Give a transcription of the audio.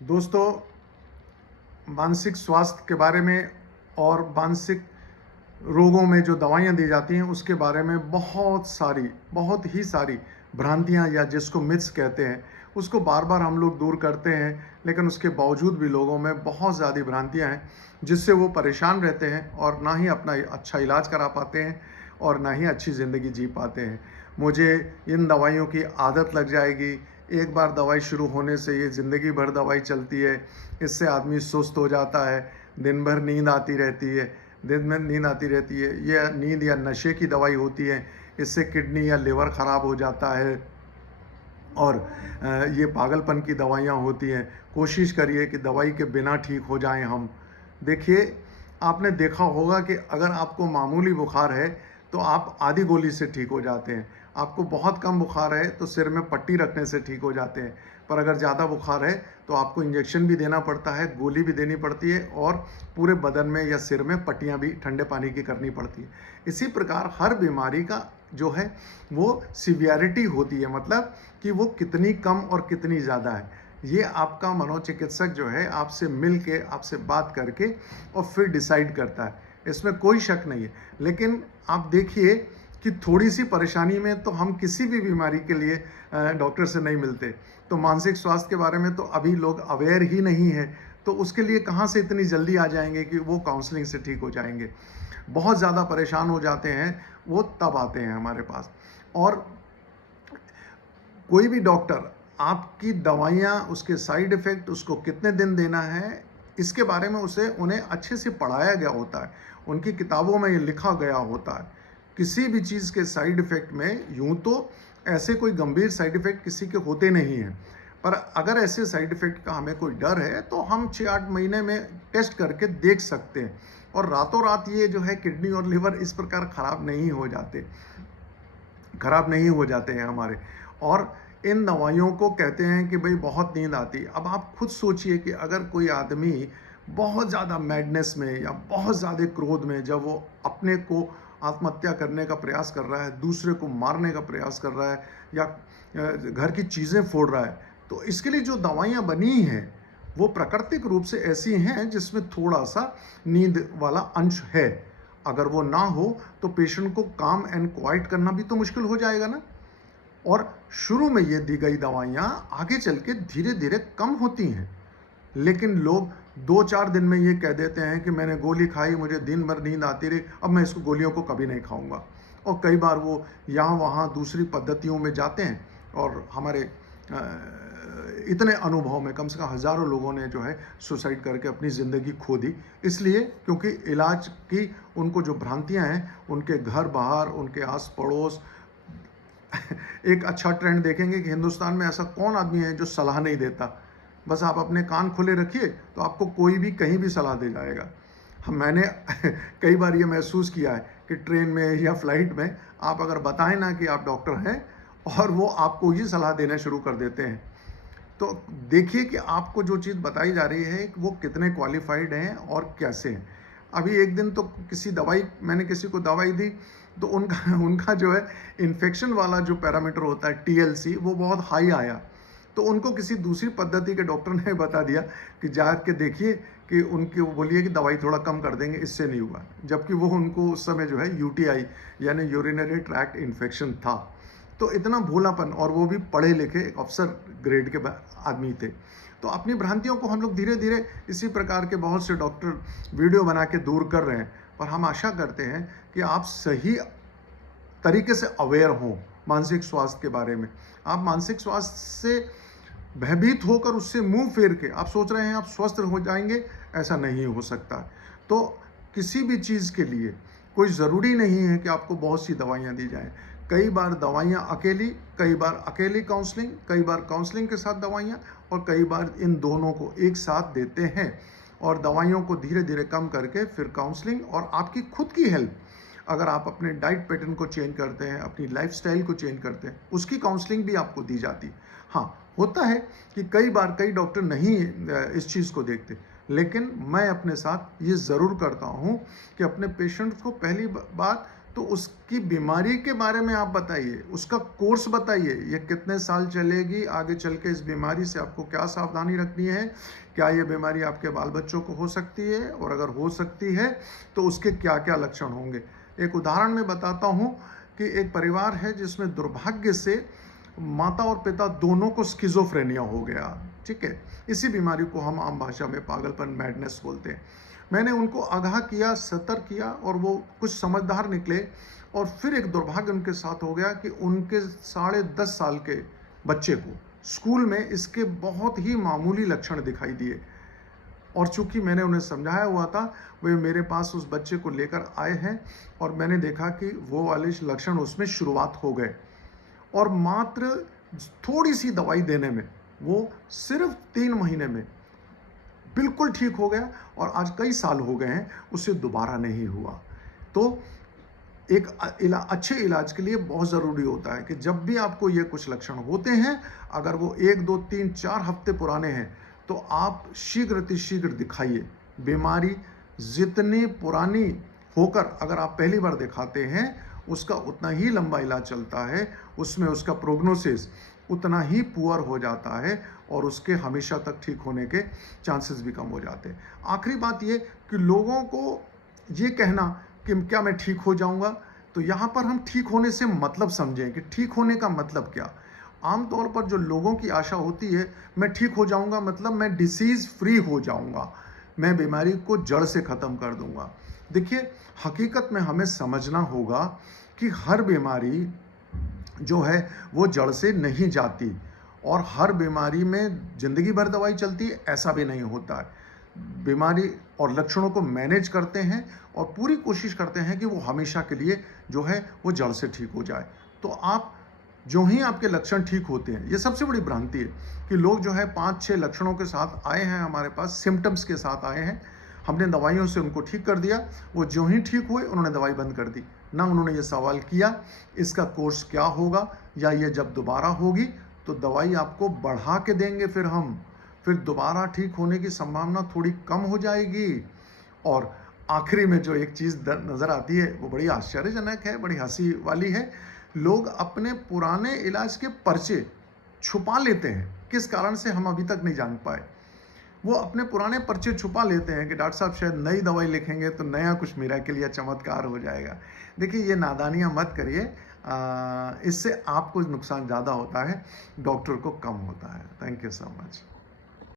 दोस्तों, मानसिक स्वास्थ्य के बारे में और मानसिक रोगों में जो दवाइयाँ दी जाती हैं उसके बारे में बहुत ही सारी भ्रांतियाँ या जिसको मिथ्स कहते हैं, उसको बार-बार हम लोग दूर करते हैं। लेकिन उसके बावजूद भी लोगों में बहुत ज़्यादा भ्रांतियाँ हैं, जिससे वो परेशान रहते हैं और ना ही अपना अच्छा इलाज करा पाते हैं और ना ही अच्छी ज़िंदगी जी पाते हैं। मुझे इन दवाइयों की आदत लग जाएगी, एक बार दवाई शुरू होने से ये ज़िंदगी भर दवाई चलती है, इससे आदमी सुस्त हो जाता है, दिन भर नींद आती रहती है। दिन में नींद आती रहती है, ये नींद या नशे की दवाई होती है, इससे किडनी या लिवर ख़राब हो जाता है और ये पागलपन की दवाइयाँ होती हैं। कोशिश करिए कि दवाई के बिना ठीक हो जाएँ हम। देखिए, आपने देखा होगा कि अगर आपको मामूली बुखार है, तो आप आधी गोली से ठीक हो जाते हैं। आपको बहुत कम बुखार है, तो सिर में पट्टी रखने से ठीक हो जाते हैं। पर अगर ज़्यादा बुखार है, तो आपको इंजेक्शन भी देना पड़ता है, गोली भी देनी पड़ती है और पूरे बदन में या सिर में पट्टियाँ भी ठंडे पानी की करनी पड़ती है। इसी प्रकार हर बीमारी का जो है वो सीवियरिटी होती है, मतलब कि वो कितनी कम और कितनी ज़्यादा है। ये आपका मनोचिकित्सक जो है आपसे मिल के, आपसे बात करके और फिर डिसाइड करता है, इसमें कोई शक नहीं है। लेकिन आप देखिए कि थोड़ी-सी परेशानी में तो हम किसी भी बीमारी के लिए डॉक्टर से नहीं मिलते। तो मानसिक स्वास्थ्य के बारे में तो अभी लोग अवेयर ही नहीं हैं, तो उसके लिए कहाँ से इतनी जल्दी आ जाएँगे कि वो काउंसलिंग से ठीक हो जाएँगे। बहुत ज़्यादा परेशान हो जाते हैं, वो तब आते हैं हमारे पास। और कोई भी डॉक्टर आपकी दवाइयाँ, उसके साइड इफ़ेक्ट, उसको कितने दिन देना है, इसके बारे में उन्हें अच्छे से पढ़ाया गया होता है। उनकी किताबों में ये लिखा गया होता है। किसी भी चीज़ के साइड इफ़ेक्ट में यूँ तो ऐसे कोई गंभीर साइड इफ़ेक्ट किसी के होते नहीं हैं। पर अगर ऐसे साइड इफ़ेक्ट का हमें कोई डर है, तो हम 6-8 महीने में टेस्ट करके देख सकते हैं और रातों-रात ये जो है किडनी और लिवर इस प्रकार खराब नहीं हो जाते हैं हमारे। और इन दवाइयों को कहते हैं कि भई बहुत नींद आती है। अब आप खुद सोचिए कि अगर कोई आदमी बहुत ज़्यादा मैडनेस में या बहुत ज़्यादा क्रोध में जब वो अपने को आत्महत्या करने का प्रयास कर रहा है, दूसरे को मारने का प्रयास कर रहा है या घर की चीज़ें फोड़ रहा है, तो इसके लिए जो दवाइयाँ बनी हैं, वो प्राकृतिक रूप से ऐसी हैं जिसमें थोड़ा-सा नींद वाला अंश है। अगर वो ना हो तो पेशेंट को काम एंड क्वाइट करना भी तो मुश्किल हो जाएगा ना। और शुरू में ये दी गई दवाइयाँ आगे चल के धीरे-धीरे कम होती हैं। लेकिन लोग 2-4 दिन में ये कह देते हैं कि मैंने गोली खाई, मुझे दिन भर नींद आती रही, अब मैं इस गोलियों को कभी नहीं खाऊँगा। और कई बार वो यहाँ-वहाँ दूसरी पद्धतियों में जाते हैं और हमारे इतने अनुभव में कम से कम हज़ारों लोगों ने जो है सुसाइड करके अपनी ज़िंदगी खो दी। इसलिए क्योंकि इलाज की उनको जो भ्रांतियाँ हैं, उनके घर-बाहर, उनके आस-पड़ोस एक अच्छा ट्रेंड देखेंगे कि हिंदुस्तान में ऐसा कौन आदमी है जो सलाह नहीं देता। बस आप अपने कान खुले रखिए, तो आपको कोई भी कहीं भी सलाह दे जाएगा। मैंने कई बार ये महसूस किया है कि ट्रेन में या फ्लाइट में आप अगर बताएँ ना कि आप डॉक्टर हैं और वो आपको ही सलाह देना शुरू कर देते हैं। तो देखिए कि आपको जो चीज़ बताई जा रही है वो कितने क्वालिफ़ाइड हैं और कैसे हैं। अभी एक दिन तो मैंने किसी को दवाई दी, तो उनका उनका जो है इन्फेक्शन वाला जो पैरामीटर होता है टीएलसी, वो बहुत हाई आया। तो उनको किसी दूसरी पद्धति के डॉक्टर ने बता दिया कि जा के देखिए कि उनकी वो बोलिए कि दवाई थोड़ा कम कर देंगे, इससे नहीं हुआ। जबकि वो उनको उस समय जो है यूटीआई यानी यूरिनरी ट्रैक्ट इन्फेक्शन था। तो इतना भोलापन, और वो भी पढ़े लिखे एक अफ़सर ग्रेड के आदमी थे। तो अपनी भ्रांतियों को हम लोग धीरे-धीरे इसी प्रकार के बहुत से डॉक्टर वीडियो बना के दूर कर रहे हैं। और हम आशा करते हैं कि आप सही तरीके से अवेयर हों मानसिक स्वास्थ्य के बारे में। आप मानसिक स्वास्थ्य से भयभीत होकर उससे मुँह फेर के आप सोच रहे हैं आप स्वस्थ हो जाएँगे, ऐसा नहीं हो सकता। तो किसी भी चीज़ के लिए कोई ज़रूरी नहीं है कि आपको बहुत सी दवाइयाँ दी जाएँ। कई बार दवाइयाँ अकेली, कई बार अकेली काउंसलिंग, कई बार काउंसलिंग के साथ दवाइयाँ और कई बार इन दोनों को एक साथ देते हैं। और दवाइयों को धीरे-धीरे कम करके फिर काउंसलिंग और आपकी खुद की हेल्थ, अगर आप अपने डाइट पैटर्न को चेंज करते हैं, अपनी लाइफ़स्टाइल को चेंज करते हैं, उसकी काउंसलिंग भी आपको दी जाती है। हाँ, होता है कि कई बार कई डॉक्टर नहीं इस चीज़ को देखते, लेकिन मैं अपने साथ ये ज़रूर करता हूँ कि अपने पेशेंट्स को पहली बात तो उसकी बीमारी के बारे में आप बताइए, उसका कोर्स बताइए, ये कितने साल चलेगी, आगे चल के इस बीमारी से आपको क्या सावधानी रखनी है, क्या ये बीमारी आपके बाल बच्चों को हो सकती है, और अगर हो सकती है तो उसके क्या क्या लक्षण होंगे। एक उदाहरण मैं बताता हूँ कि एक परिवार है जिसमें दुर्भाग्य से माता और पिता दोनों को स्किज़ोफ्रेनिया हो गया, ठीक है। इसी बीमारी को हम आम भाषा में पागलपन, मैडनेस बोलते हैं। मैंने उनको आगाह किया, सतर्क किया, और वो कुछ समझदार निकले। और फिर एक दुर्भाग्य उनके साथ हो गया कि उनके 10.5 साल के बच्चे को स्कूल में इसके बहुत ही मामूली लक्षण दिखाई दिए। और चूंकि मैंने उन्हें समझाया हुआ था, वे मेरे पास उस बच्चे को लेकर आए हैं, और मैंने देखा कि वो वाले लक्षण उसमें शुरुआत हो गए। और मात्र थोड़ी सी दवाई देने में वो सिर्फ 3 महीने में बिल्कुल ठीक हो गया, और आज कई साल हो गए हैं उससे दोबारा नहीं हुआ। तो एक अच्छे इलाज के लिए बहुत ज़रूरी होता है कि जब भी आपको ये कुछ लक्षण होते हैं, अगर वो 1, 2, 3, 4 हफ्ते पुराने हैं, तो आप शीघ्र अतिशीघ्र दिखाइए। बीमारी जितनी पुरानी होकर अगर आप पहली बार दिखाते हैं, उसका उतना ही लंबा इलाज चलता है, उसमें उसका प्रोग्नोसिस उतना ही पुअर हो जाता है, और उसके हमेशा तक ठीक होने के चांसेस भी कम हो जाते हैं। आखिरी बात ये कि लोगों को ये कहना कि क्या मैं ठीक हो जाऊंगा, तो यहाँ पर हम ठीक होने से मतलब समझें कि ठीक होने का मतलब क्या। आमतौर पर जो लोगों की आशा होती है, मैं ठीक हो जाऊंगा मतलब मैं डिसीज़ फ्री हो जाऊंगा, मैं बीमारी को जड़ से ख़त्म कर दूंगा। देखिए, हकीकत में हमें समझना होगा कि हर बीमारी जो है वो जड़ से नहीं जाती, और हर बीमारी में ज़िंदगी भर दवाई चलती है, ऐसा भी नहीं होता है। बीमारी और लक्षणों को मैनेज करते हैं, और पूरी कोशिश करते हैं कि वो हमेशा के लिए जो है वो जड़ से ठीक हो जाए। तो आप जो ही आपके लक्षण ठीक होते हैं, ये सबसे बड़ी भ्रांति है कि लोग जो है 5-6 लक्षणों के साथ आए हैं हमारे पास, सिम्टम्स के साथ आए हैं, हमने दवाइयों से उनको ठीक कर दिया, वो जो ही ठीक हुए उन्होंने दवाई बंद कर दी। ना उन्होंने ये सवाल किया इसका कोर्स क्या होगा, या ये जब दोबारा होगी तो दवाई आपको बढ़ा के देंगे, फिर दोबारा ठीक होने की संभावना थोड़ी कम हो जाएगी। और आखिरी में जो एक चीज़ नज़र आती है वो बड़ी आश्चर्यजनक है, बड़ी हंसी वाली है। लोग अपने पुराने इलाज के पर्चे छुपा लेते हैं, किस कारण से हम अभी तक नहीं जान पाए। वो अपने पुराने पर्चे छुपा लेते हैं कि डॉक्टर साहब शायद नई दवाई लिखेंगे तो नया कुछ मिरेकल या चमत्कार हो जाएगा। देखिए, ये नादानियाँ मत करिए, इससे आपको नुकसान ज़्यादा होता है, डॉक्टर को कम होता है। Thank you so much.